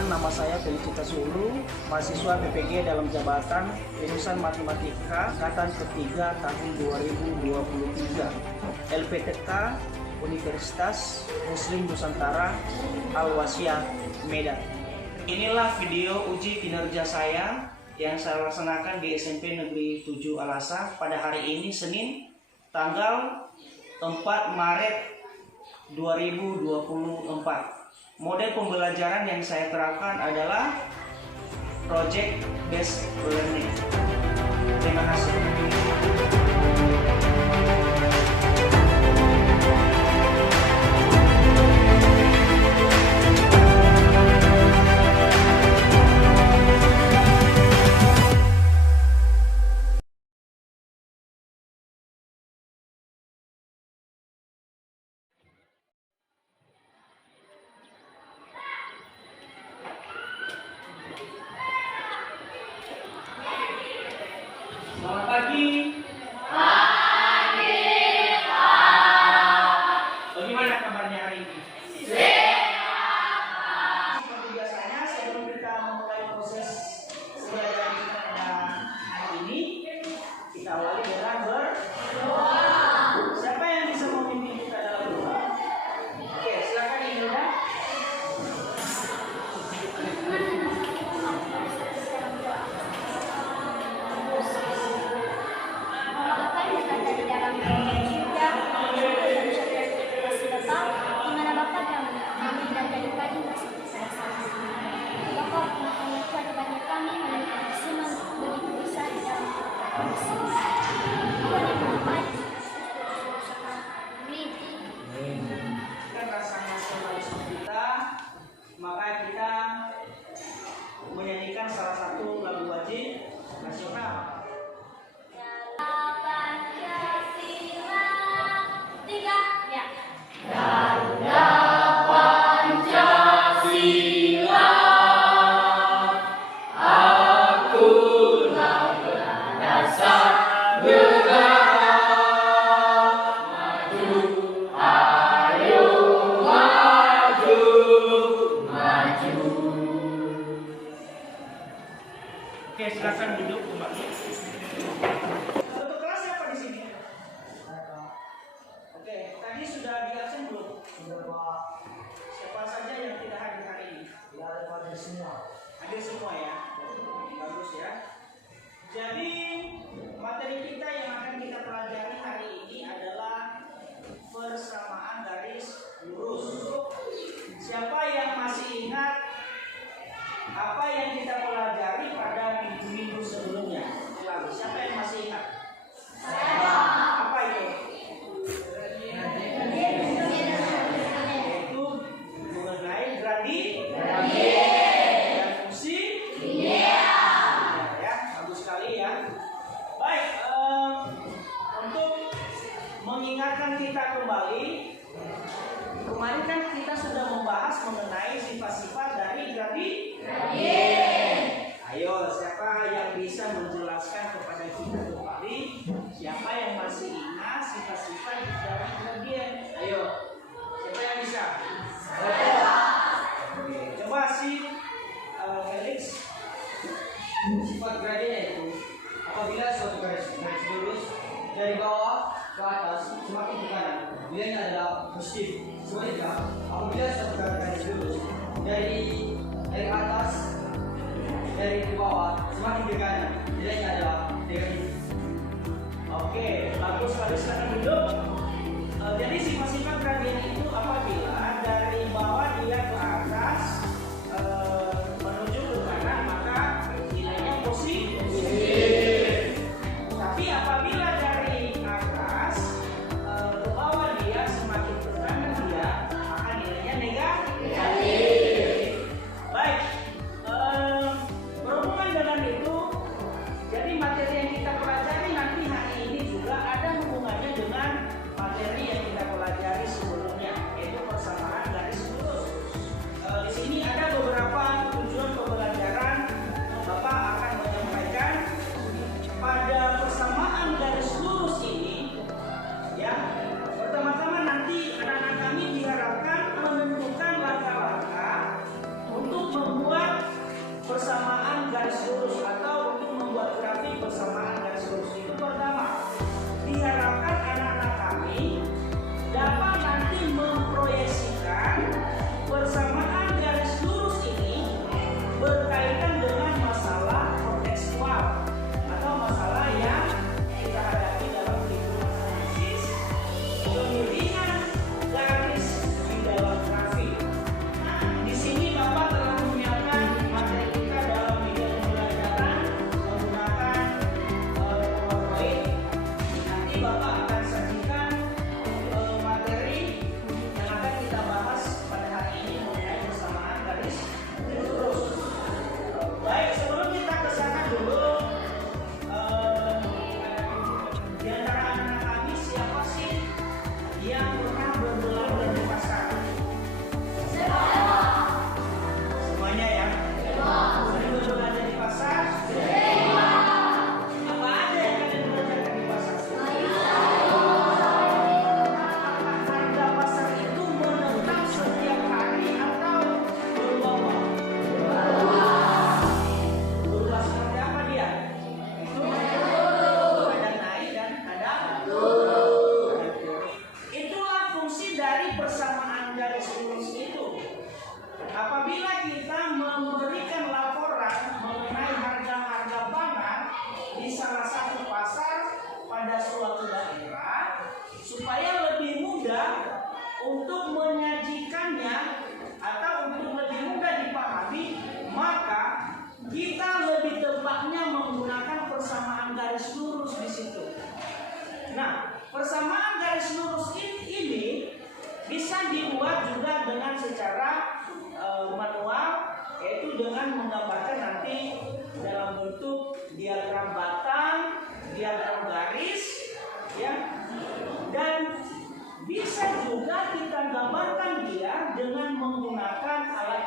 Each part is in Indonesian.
Perkenalkan, nama saya Felicitas Ulu, mahasiswa PPG dalam jabatan jurusan Matematika angkatan ketiga tahun 2023, LPTK Universitas Muslim Nusantara Al-Wasyah, Medan. Inilah video uji kinerja saya yang saya laksanakan di SMP Negeri 7 Al-Azhar pada hari ini, Senin, tanggal 4 Maret 2024. Model pembelajaran yang saya terapkan adalah Project Based Learning. Terima kasih. Selamat pagi. Pagi, Pak. Bagaimana kabarnya hari ini? Sehat. Seperti biasanya, sebelum kita memulai proses pembelajaran kita pada hari ini, kita awali dengan berdoa. Siapa yang bisa memimpin kita dalam doa? Oke, silakan Indah. Kan rasa nasionalisme kita, maka kita menyanyikan salah satu lagu wajib nasional. Pancasila, tiga, ya. Garuda Pancasila, akulah dasar negara. Maju, ayo maju, maju. Oke, silakan duduk kembali. Satu kelas siapa di sini? Oke, tadi sudah di absen belum? Sudah, Pak. Siapa saja yang tidak hadir hari ini? Tidak ada, hadir semua. Hadir semua ya. Bagus ya. Jadi materi kita yang akan kita pelajari hari ini adalah persamaan garis lurus. Siapa yang masih ingat apa yang kita pelajari pada minggu-minggu sebelumnya? Lalu siapa yang masih ingat? Apa itu? Yaitu mengenai gradien dan fungsi linear. Ya, bagus sekali ya. Baik, untuk mengingatkan kita kembali, kemarin kan kita sudah membahas mengenai sifat-sifat dari gradien. Ayo, siapa yang bisa menjelaskan kepada kita kembali? Siapa yang masih ingat sifat-sifat dari gradien? Ayo, siapa yang bisa? Oke, coba Felix. Sifat gradien itu apabila suatu garis lurus dari bawah ke atas semakin ke kanan, nilainya adalah positif. Sebaliknya, apabila suatu garis lurus dari atas dari bawah semakin ke kanan, nilainya adalah negatif. Oke, bagus sekali, silakan duduk. Jadi sifat-sifat gradien itu apabila dari bawah dia ke atas menuju ke kanan, maka nilainya positif. Tapi apabila dari atas ke bawah dia semakin ke kanan dia, maka nilainya negatif. Baik, berhubungan dengan itu, jadi materi yang kita pelajari nanti hari ini juga ada hubungannya dengan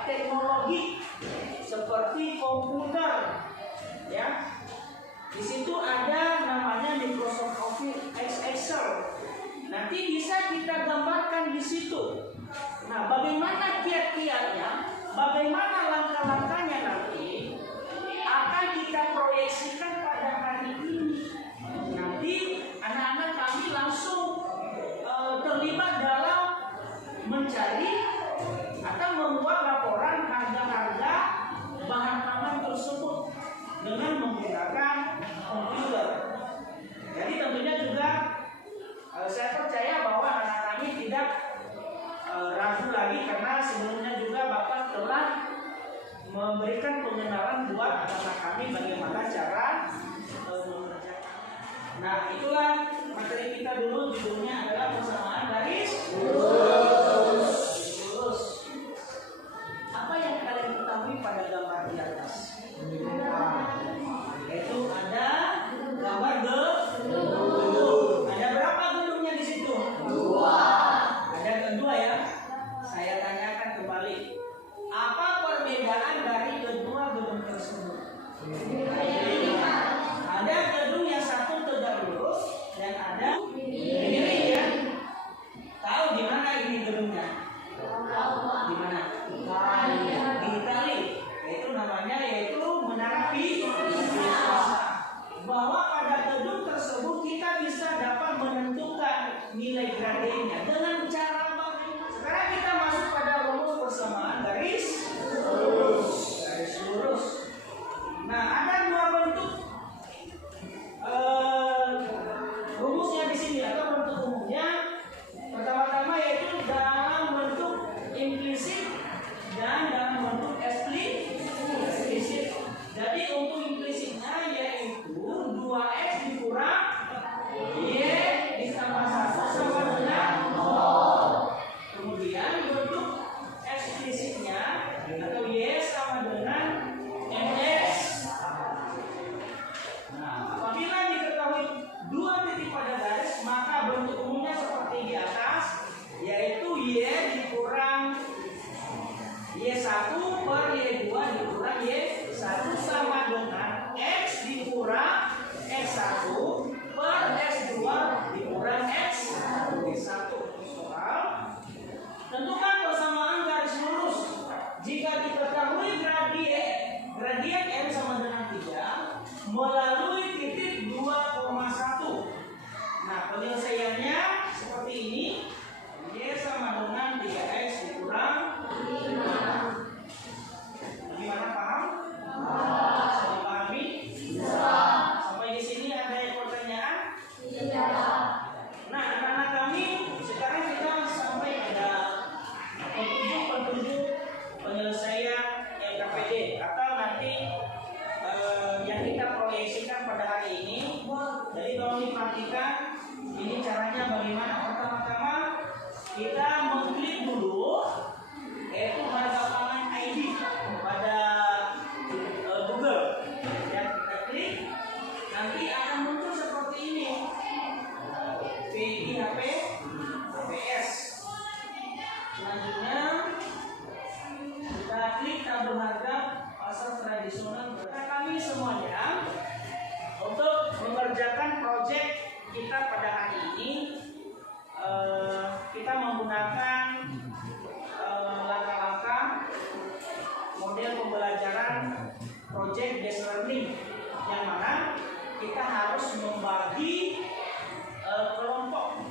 teknologi seperti komputer, ya. Di situ ada namanya Microsoft Office Excel. Nanti bisa kita gambarkan di situ. Nah, bagaimana kiat-kiatnya, bagaimana langkah-langkahnya nanti akan kita proyeksikan pada hari ini. Nanti anak-anak kami langsung terlibat dalam mencari atau membuat laporan harga-harga bahan pangan tersebut dengan menggunakan komputer. Jadi tentunya juga saya percaya bahwa anak kami tidak ragu lagi, karena sebelumnya juga Bapak telah memberikan pengenalan buat anak-anak kami bagaimana cara mengerjakan. Nah, itulah materi kita dulu, judulnya adalah persamaan garis lurus. Apa yang kalian ketahui pada gambar di atas? Yaitu ada gambar gedung. Ada berapa gedungnya di situ? 2. Ada 2 ya. Saya tanyakan kembali. Apa perbedaan dari kedua gedung tersebut? Ada gedung yang satu tegak lurus dan ada miring ya. Tahu di mana ini gedungnya? Di mana? Di Itali. Yaitu namanya Menara Pisa. Bahwa pada gedung tersebut kita bisa dapat menentukan nilai gradenya dengan cara bagaimana. Sekarang kita masuk pada rumus persamaan garis lurus. Nah, ada 2 bentuk rumusnya di sini atau bentuk umumnya. Pertama-tama yaitu dalam bentuk implisit dan dalam bentuk eksplisit. Jadi untuk implisitnya yaitu 2x dikurang y ditambah 1 sama dengan 0. Kemudian bentuk eksplisitnya atau y sama dengan mx. Nah, apabila diketahui 2 titik pada garis, maka bentuk umumnya seperti di atas, yaitu y dikurang y1 per y2 dikurang y1 sama dengan x dikurang x1 per x2 dikurang x1. Soal tentukan persamaan garis lurus. Jika diketahui gradien m sama dengan 3 melalui titik 2,1. Nah, penyelesaiannya seperti ini. Y sama dengan 3x dikurang 5. Gimana, paham? Bisa dipahami? Sampai di sini ada yang pertanyaan? Nah, anak-anak kami, sekarang kita sampai pada petunjuk penyelesaian LKPD atau nanti yang kita proyeksikan pada hari ini. Jadi kalau diperhatikan, ini caranya bagaimana. Pertama-tama kita mengklik dulu yaitu harga pangan ID pada Google. Ya, kita klik, nanti akan muncul seperti ini. PIHP HPS. Selanjutnya kita klik tabel harga pasar tradisional. Nah, kami semuanya untuk mengerjakan proyek kita pada hari ini kita menggunakan langkah-langkah model pembelajaran project based learning, yang mana kita harus membagi kelompok.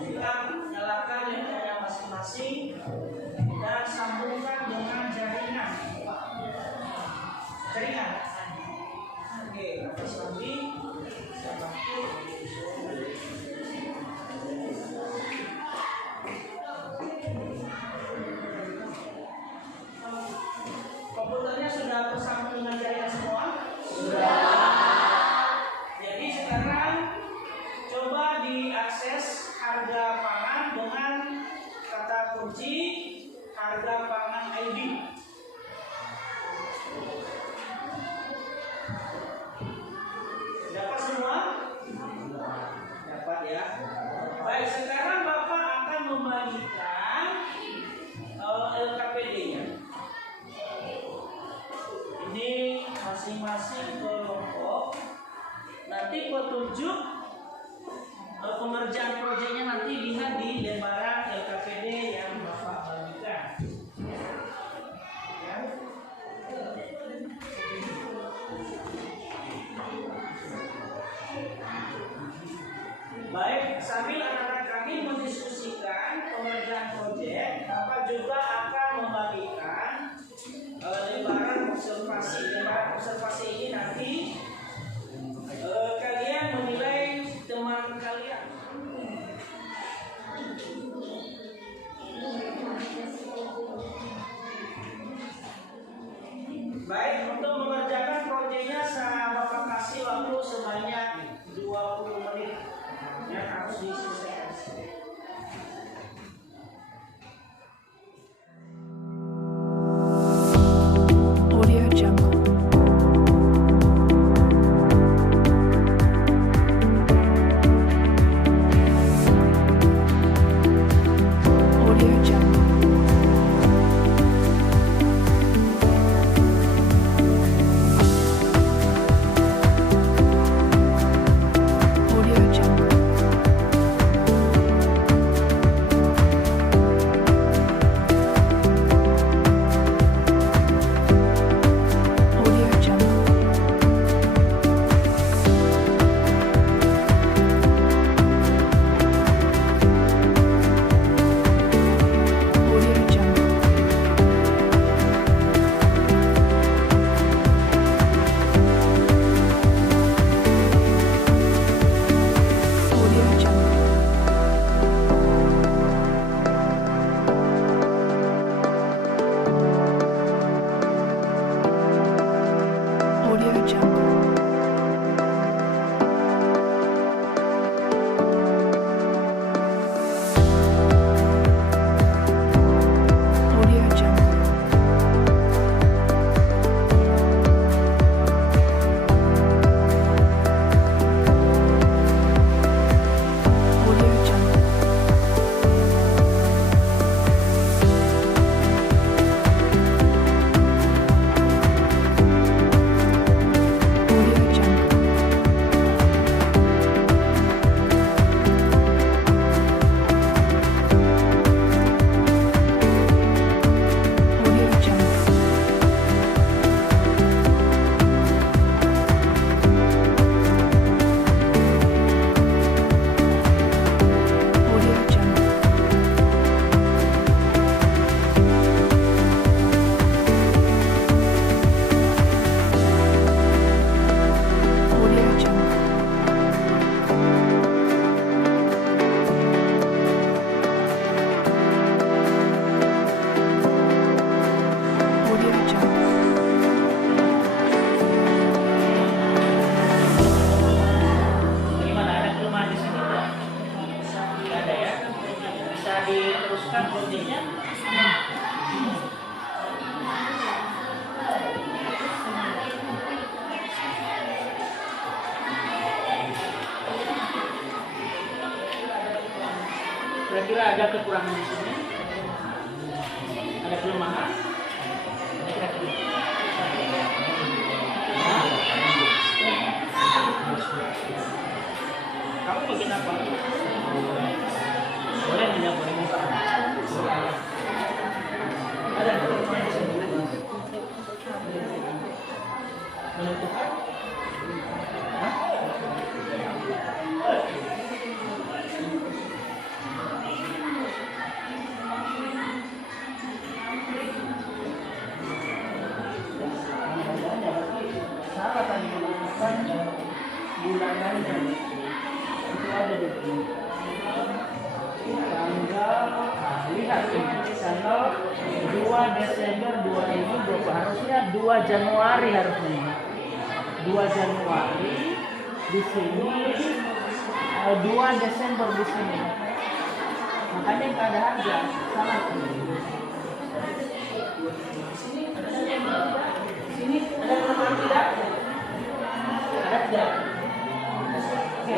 Kita nyalakan linknya masing-masing dan sambungkan dengan jaringan. Oke, terus nanti saya bantu. Komputernya sudah bersambung dengan jaringan semua? Sudah. Jadi sekarang coba diakses harga pangan dengan kata kunci harga pangan ID. masing-masing kelompok nanti petunjuk pengerjaan proyeknya nanti lihat di lembaran LKPD yang Bapak bagikan. Ya. Baik, sambil anak-anak kami mendiskusikan pengerjaan proyek, Bapak juga akan membagikan lembaran observasi. Lembaran observasi ini nanti kalian menilai teman kalian. Baik, untuk mengerjakan proyeknya Bapak kasih waktu sebanyak 20 menit yang harus diselesaikan. Audio Jungle. Audio Jungle. Audio Jungle. Audio Jungle. Audio Jungle. Audio Jungle. Audio Jungle. Audio Jungle. Audio Jungle. Audio Jungle. Audio Jungle. Audio Jungle. Audio Jungle. Audio Jungle. Gimana, ada kelemahan di sini? Tidak ada ya? Bisa diteruskan proyeknya? Kira-kira ada kekurangan di sini? Ada kelemahan? Kamu bikin apa? Boleh tidak boleh buka? Ada kelemahan di sini? Menentukan? Hah? Salah tadi bulanan itu ada di sini. Tanggal lihat ini tanggal 2 Desember 2020 harusnya 2 Januari harusnya 2 Januari di sini 2 Desember di sini makanya nggak ada harga salah sini ada kelemahan tidak? Ada tidak? Oke.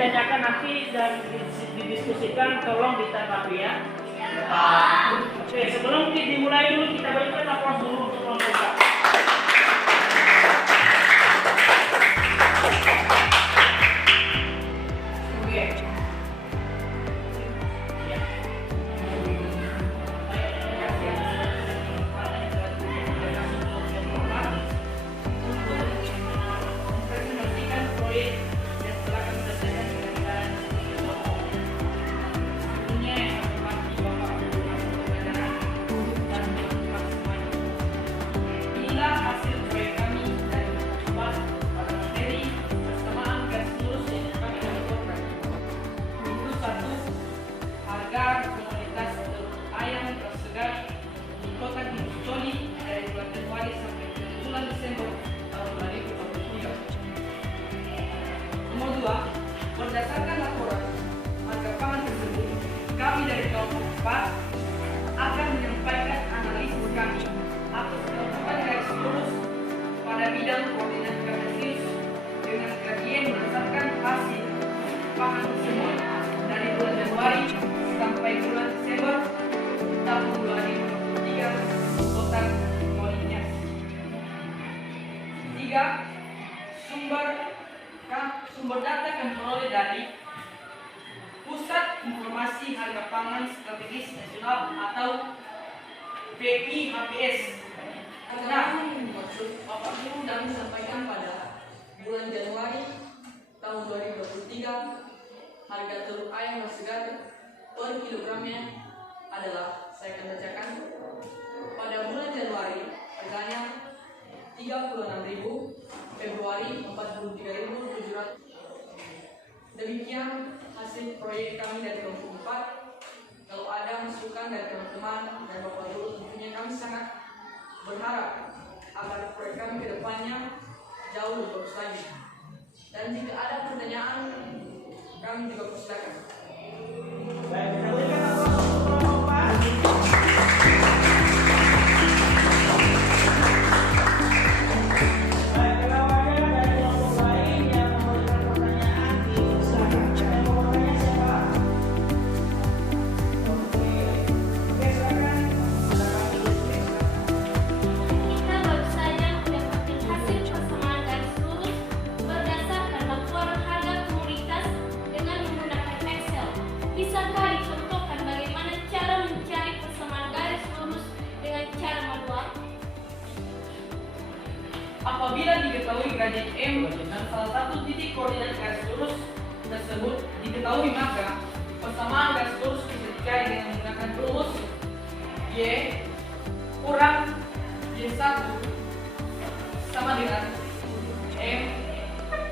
ditanyakan nanti dan didiskusikan tolong ditanggapi ya. Oke, sebelum dimulai dulu kita berikan aplaus dulu untuk kelompok A. Oke. Ya. Presentasikan proyek yang telah kami selesaikan dengan cara sebelumnya yang kami Bapak pelajaran dan teman-teman semuanya. Inilah hasil proyek kami dari Bapak pada materi kesamaan garis lurus yang kami lakukan. Itu satu, harga komoditas telur ayam tersegar di kota Gunung Soli dari bulan Januari sampai bulan Desember tahun 2023. Nomor 2, berdasarkan laporan harga pangan tersebut, kami dari kelompok 4 akan menyampaikan analisis kami atas kelompok garis lurus pada bidang koordinat kartesius dengan kajian berdasarkan hasil pangan tersebut dari bulan Januari sampai bulan Desember tahun 2023 total komoditas. 3, sumber data kami peroleh dari Pusat Informasi Harga Pangan Strategis Nasional atau PIHPS. Nah, maksud Bapak Guru dan disampaikan pada bulan Januari tahun 2023 harga telur ayam segar per kilogramnya adalah, saya akan bacakan, pada bulan Januari harganya 36.000, Februari 43.700. Demikian hasil proyek kami dari kelompok 4. Kalau ada masukan dari teman-teman dan Bapak Guru, tentunya kami sangat berharap agar proyek kami ke depannya jauh lebih bagus lagi. Dan jika ada pertanyaan, kami juga persilakan. Baik, kita berikan aplaus untuk kelompok A. Baik, kalau ada dari kelompok lain yang memberikan pertanyaan, silakan. Yang mau bertanya siapa? Oke, silakan. Kita baru saja mendapatkan hasil persamaan garis lurus berdasarkan laporan harga komoditas dengan menggunakan Excel. Bisakah dicontohkan bagaimana cara mencari persamaan garis lurus dengan cara manual? Apabila diketahui gradien M dan salah satu titik koordinat garis lurus tersebut diketahui, maka persamaan garis lurus bisa dicari dengan menggunakan rumus Y kurang Y1 sama dengan M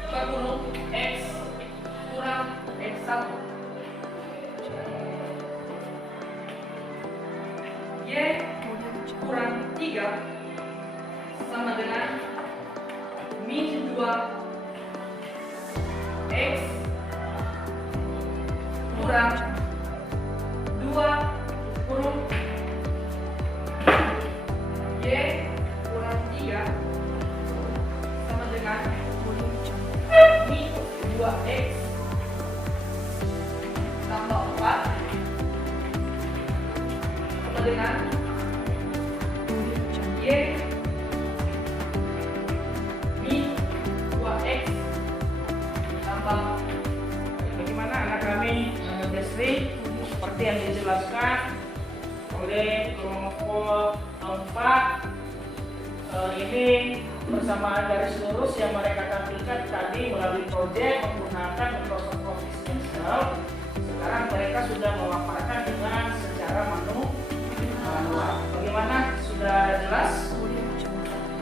per kurung X kurang X1. Y kurang 3 sama dengan min 2 X kurang 2 kurung Y kurang 3 sama dengan min 2X tambah 4 sama dengan Y min 2X tambah. Bagaimana anak kami Desri seperti yang dijelaskan oleh kelompok 4 ini persamaan garis lurus yang mereka tampilkan tadi melalui proyek menggunakan Microsoft Office Excel. Sekarang mereka sudah memaparkan dengan secara manual. Bagaimana? Sudah jelas?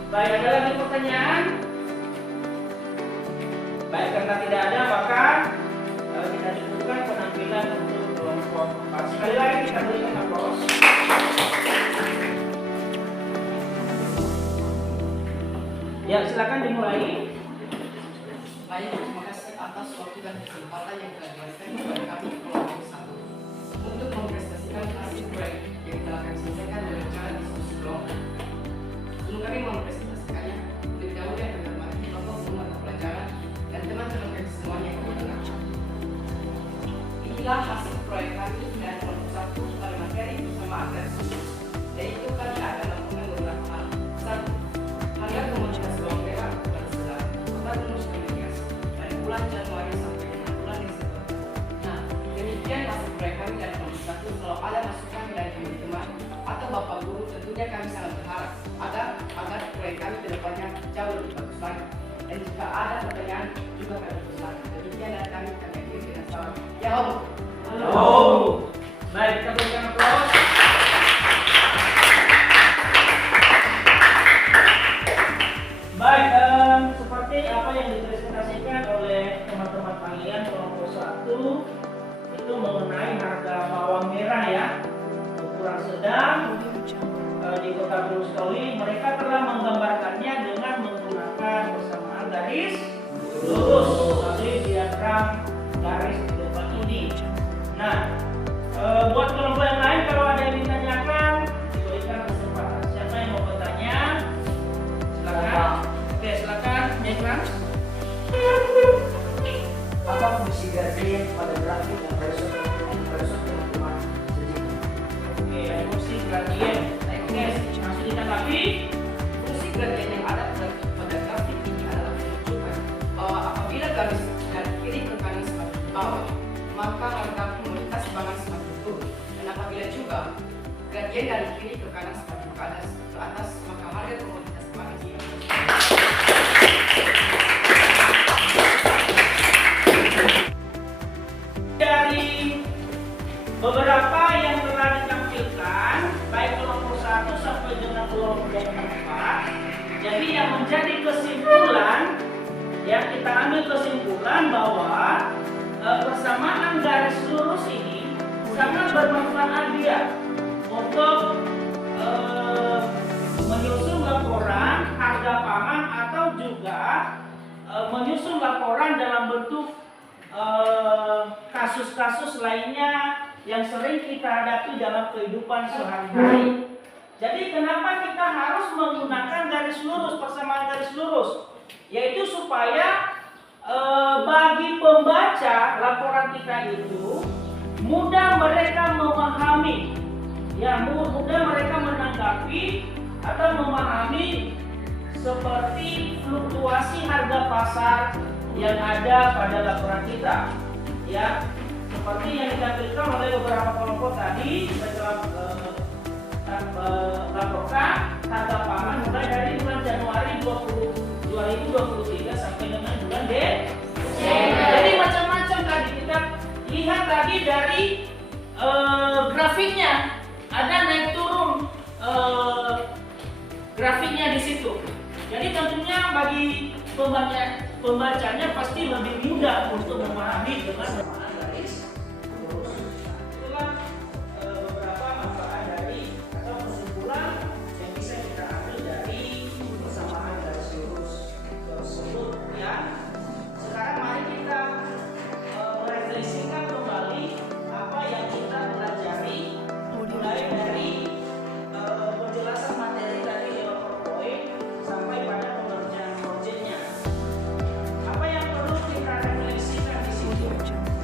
Baik, ada lagi pertanyaan? Baik, karena tidak ada maka kita cukupkan penampilan untuk kelompok 4. Sekali lagi kita berikan aplaus. Ya, silakan dimulai. Baik, terima kasih atas waktu dan kesempatan yang telah diberikan kepada kami kelompok 1 untuk mempresentasikan hasil proyek yang telah kami selesaikan dengan cara diskusi kelompok. Sebelum kami mempresentasikannya, lebih dahulu yang kami hormati Bapak Guru mata pelajaran dan teman-teman kami semuanya yang berkenan. lebih bagus lagi. Dan jika ada pertanyaan juga kami persilakan. Demikian dan kami akhiri dengan salam. Ya Allah. Baik, kita berikan aplaus. Baik, seperti apa yang dipresentasikan oleh teman-teman panggilan kelompok 1 itu mengenai harga bawang merah ya, ukuran sedang Audio Jungle. di Kota Bruskawi. Mereka telah menggambarkannya dengan menggunakan persamaan garis lurus melalui diagram garis di depan ini. Nah, buat kelompok yang lain kalau ada yang ditanyakan diberikan kesempatan. Siapa yang mau bertanya? Silakan. Oke, silakan. Jekran. Apa fungsi gradien pada grafik dan horizontal teman sejenis? Oke, ada fungsi gradien. Oke, langsung ditanggapi. Fungsi gradien yang ada pada grafik ini adalah menunjukkan bahwa apabila garis dari kiri ke kanan semakin bawah, maka harga komoditas pangan semakin turun. Dan apabila juga gradien dari kiri ke kanan semakin ke atas, maka harga komoditas pangan semakin turun. Dari beberapa yang telah ditampilkan, baik kelompok 1 sampai dengan kelompok 4, jadi yang menjadi kesimpulan, yang kita ambil kesimpulan bahwa persamaan garis lurus ini sangat bermanfaat dia untuk menyusun laporan harga pangan atau juga menyusun laporan dalam bentuk kasus-kasus lainnya yang sering kita hadapi dalam kehidupan sehari-hari. Jadi kenapa kita harus menggunakan garis lurus, persamaan garis lurus? Yaitu supaya bagi pembaca laporan kita itu mudah mereka memahami, ya mudah mereka menanggapi atau memahami seperti fluktuasi harga pasar yang ada pada laporan kita, ya seperti yang ditampilkan oleh beberapa kelompok tadi. Kita telah laporkan harga pangan mulai dari bulan Januari 2023 sampai dengan bulan Desember. Jadi macam-macam tadi kita lihat tadi dari grafiknya ada naik turun grafiknya di situ. Jadi tentunya bagi pembacanya pasti lebih mudah untuk memahami dengan persamaan garis lurus. Itulah beberapa manfaat dari atau kesimpulan yang bisa kita ambil dari persamaan garis lurus tersebut. Ya, sekarang mari kita merefleksikan kembali apa yang kita pelajari Audio mulai Jungle. dari penjelasan materi tadi di PowerPoint sampai pada pengerjaan proyeknya. Apa yang perlu kita refleksikan di sini? Audio Jungle.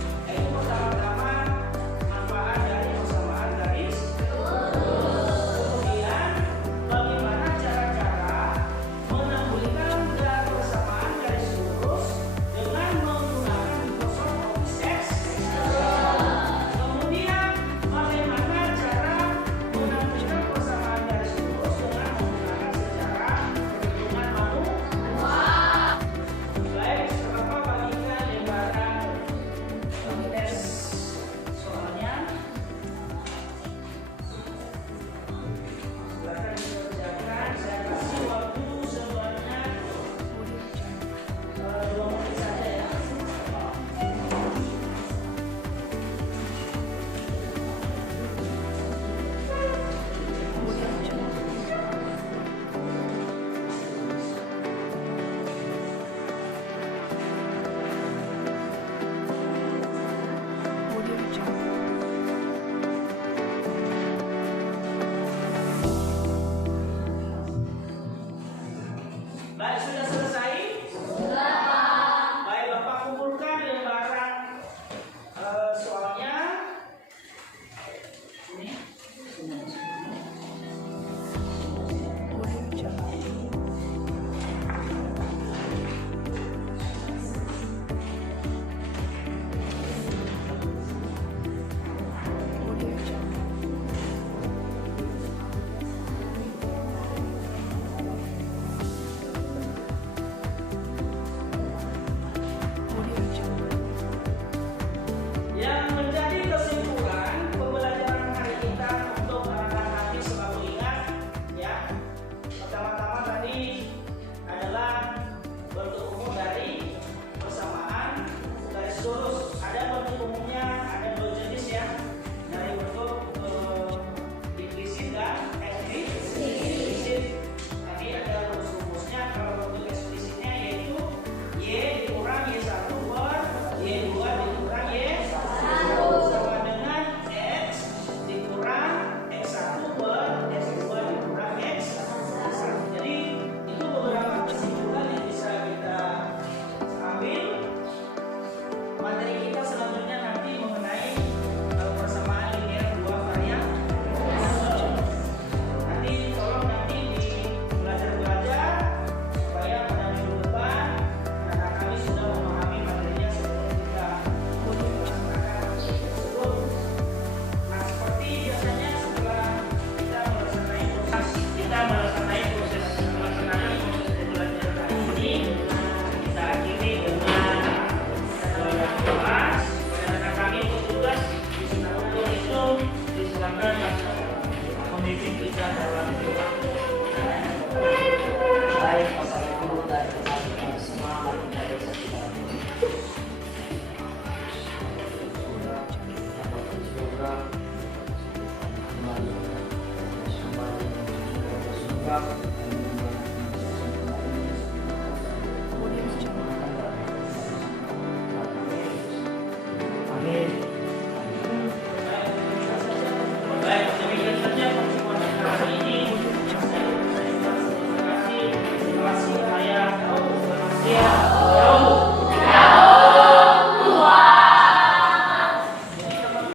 penyebab